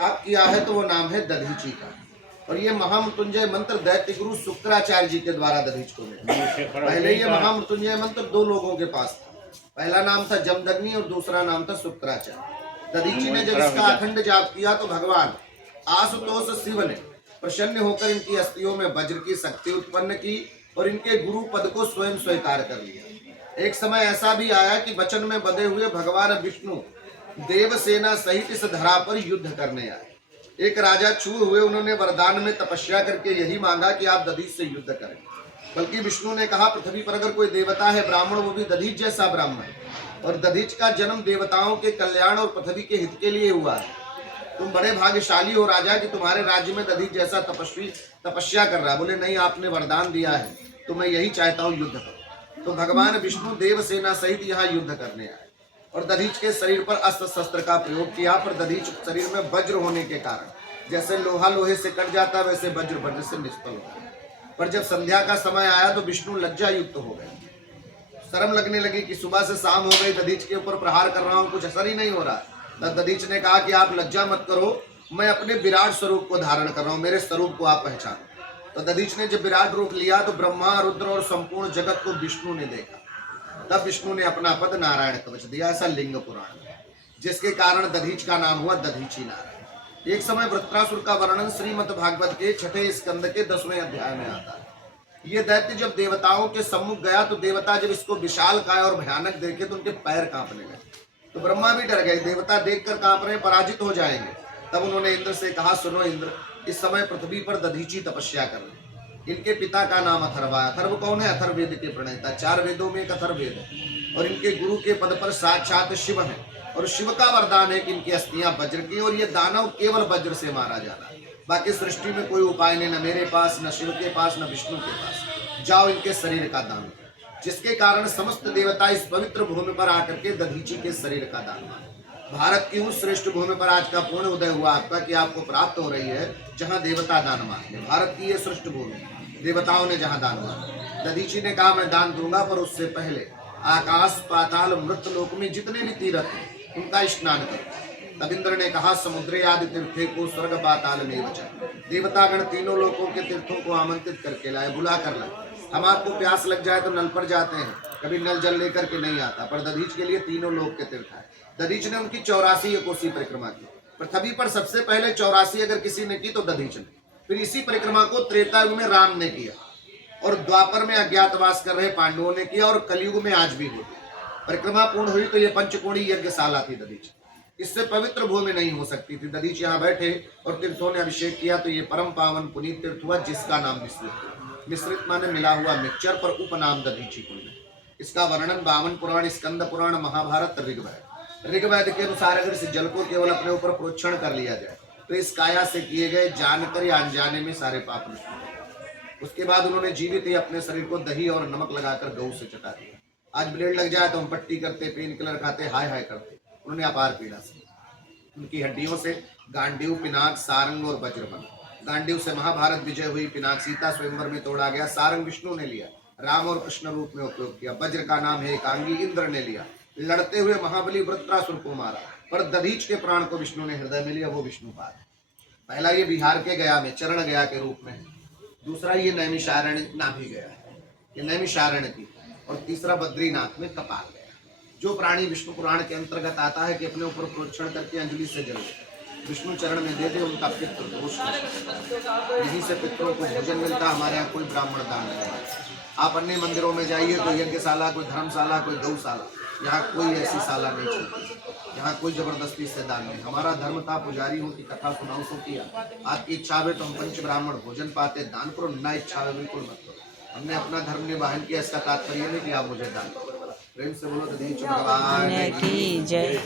जाप किया है तो वो नाम है दधीची का। और ये महामृत्युंजय मंत्र दैत्य गुरु शुक्राचार्य जी के द्वारा दधीच को मिला। पहले ये महामृत्युंजय मंत्र दो लोगों के पास था। पहला नाम था जमदग्नि और दूसरा नाम था शुक्राचार्य। दधीची ने जब इसका अखंड जाप किया तो भगवान आशुतोष शिव ने प्रसन्न होकर इनकी अस्थियों में वज्र की शक्ति उत्पन्न की और इनके गुरु पद को स्वयं स्वीकार कर लिया। एक समय ऐसा भी आया कि वचन में बंधे हुए भगवान विष्णु देवसेना सहित इस धरा पर युद्ध करने आए। एक राजा छू हुए, उन्होंने वरदान में तपस्या करके यही मांगा कि आप दधीच से युद्ध करें। बल्कि विष्णु ने कहा, पृथ्वी पर अगर कोई देवता है ब्राह्मण, वो भी दधीच जैसा ब्राह्मण है, और दधीच का जन्म देवताओं के कल्याण और पृथ्वी के हित के लिए हुआ है। तुम बड़े भाग्यशाली हो राजा कि तुम्हारे राज्य में दधीच जैसा तपस्वी तपस्या कर रहा है। बोले नहीं, आपने वरदान दिया है तो मैं यही चाहता हूँ, युद्ध करो। तो भगवान विष्णु देवसेना सहित यहाँ युद्ध करने आए और दधीच के शरीर पर अस्त्र शस्त्र का प्रयोग किया। पर दधीच शरीर में वज्र होने के कारण जैसे लोहा लोहे से कट जाता वैसे वज्र वज्र से निष्फल हो गया। पर जब संध्या का समय आया तो विष्णु लज्जा युक्त हो गए। शर्म लगने लगी कि सुबह से शाम हो गई, दधीच के ऊपर प्रहार कर रहा हूँ, कुछ असर ही नहीं हो रहा। तब दधीच ने कहा कि आप लज्जा मत करो, मैं अपने विराट स्वरूप को धारण कर रहा हूँ, मेरे स्वरूप को आप पहचानो। तो दधीच ने जब विराट रूप लिया तो ब्रह्मा रुद्र और संपूर्ण जगत को विष्णु ने देखा। तब विष्णु ने अपना पद नारायण कवच दिया, ऐसा लिंग पुराण में, जिसके कारण दधीच का नाम हुआ दधीची नारायण। एक समय वृत्रासुर का वर्णन श्रीमद् भागवत के 6ठे स्कंद के 10वें अध्याय में आता है। ये दैत्य जब देवताओं के सम्मुख गया तो देवता जब इसको विशाल काय और भयानक देखे तो उनके पैर कांपने लगे। तो ब्रह्मा भी डर गए, देवता देखकर कांप रहे, पराजित हो जाएंगे। तब उन्होंने इंद्र से कहा, सुनो इंद्र, इस समय पृथ्वी पर दधीची तपस्या कर रहे। इनके पिता का नाम अथर्वा। अथर्व कौन है? अथर्ववेद के प्रणेता, 4 वेदों में एक अथर्ववेद है। और इनके गुरु के पद पर साक्षात शिव है। और शिव का वरदान है कि इनकी अस्थियां वज्र की, और ये दानव केवल वज्र से मारा जाना। बाकी सृष्टि में कोई उपाय नहीं, न मेरे पास, न शिव के पास, न विष्णु के पास। जाओ इनके शरीर का दान करो। जिसके कारण समस्त देवता इस पवित्र भूमि पर आकर के दधीची के शरीर का दान माने। भारत की उस श्रेष्ठ भूमि पर आज का पूर्ण उदय हुआ आपका कि आपको प्राप्त हो रही है जहाँ देवता दान मांगते। भारत की ये श्रेष्ठ भूमि, देवताओं ने जहाँ दान मांगा। दधीची ने कहा, मैं दान दूंगा, पर उससे पहले आकाश पाताल मृत लोक में जितने भी तीर्थ हैं उनका स्नान करो। तब इंद्र ने कहा, समुद्र आदि तीर्थे को स्वर्ग पाताल में बचा। देवतागण तीनों लोकों के तीर्थों को आमंत्रित करके लाए, बुला कर लाए। हम आपको प्यास लग जाए तो नल पर जाते हैं, कभी नल जल लेकर के नहीं आता, पर दधीच के लिए तीनों लोक के तीर्थ है। दधीच ने उनकी 84 कोसी परिक्रमा की। पृथ्वी पर सबसे पहले 84 अगर किसी ने की तो दधीच ने। फिर इसी परिक्रमा को त्रेता युग में राम ने किया, और द्वापर में अज्ञातवास कर रहे पांडवों ने किया, और कलयुग में आज भी होती। परिक्रमा पूर्ण हुई तो ये पंचकोणी यज्ञशाला थी दधीच। इससे पवित्र भूमि नहीं हो सकती थी। दधीच यहाँ बैठे और तीर्थों ने अभिषेक किया तो ये परम पावन पुनीत तीर्थ हुआ, जिसका नाम मिश्रित। मिश्रित माने मिला हुआ मिक्सचर, पर उपनाम दधीची कुंड। इसका वर्णन 52 पुराण, स्कंद पुराण, महाभारत, ऋग्वेद। ऋग्वेद के अनुसार अगर इस जल को केवल अपने ऊपर प्रोक्षण कर लिया जाए तो इस काया से किए गए जानकर या अनजाने में सारे पाप नष्ट हो जाते। उसके बाद उन्होंने जीवित ही अपने शरीर को दही और नमक लगाकर गऊ से चटा दिया। आज ब्लेड लग जाए तो हम पट्टी करते, पेन किलर खाते, हाय हाय करते। उन्होंने अपार पीड़ा से उनकी हड्डियों से गांडीव, पिनाक, सारंग और वज्र बना। गांडीव से महाभारत विजय हुई, पिनाक सीता स्वयंवर में तोड़ा गया, सारंग विष्णु ने लिया, राम और कृष्ण रूप में उपयोग किया, वज्र का नाम है एकांगी, इंद्र ने लिया, लड़ते हुए महाबली वृत्रासुर को मारा। पर दधीच के प्राण को विष्णु ने हृदय में लिया, वो विष्णुपाद। पहला ये बिहार के गया में चरण गया के रूप में, दूसरा ये नैमिषारण्य नाभि गया है, ये नैमिषारण्य की, और तीसरा बद्रीनाथ में कपाल गया। जो प्राणी विष्णु पुराण के अंतर्गत आता है कि अपने ऊपर प्रोक्षण करके अंजलि से जल विष्णु चरण में दे दे, उनका पितृ दोष यहीं से पितरों को भोजन मिलता। हमारे यहाँ कोई ब्राह्मण दान नहीं। आप अन्य मंदिरों में जाइए तो यज्ञशाला, कोई धर्मशाला, कोई गौशाला, यहाँ कोई ऐसी शाला नहीं चलती। यहाँ कोई जबरदस्ती से दान नहीं। हमारा धर्म था पुजारियों की कथा सुनाओ सो किया। आपकी इच्छा है तो हम पंच ब्राह्मण भोजन पाते, दान करो, ना इच्छा है बिल्कुल मत करो। हमने अपना धर्म निवाहन किया, इसका तात्पर्य नहीं कि आप मुझे दान करो। प्रेम से बोलो दधीच भगवान की जय।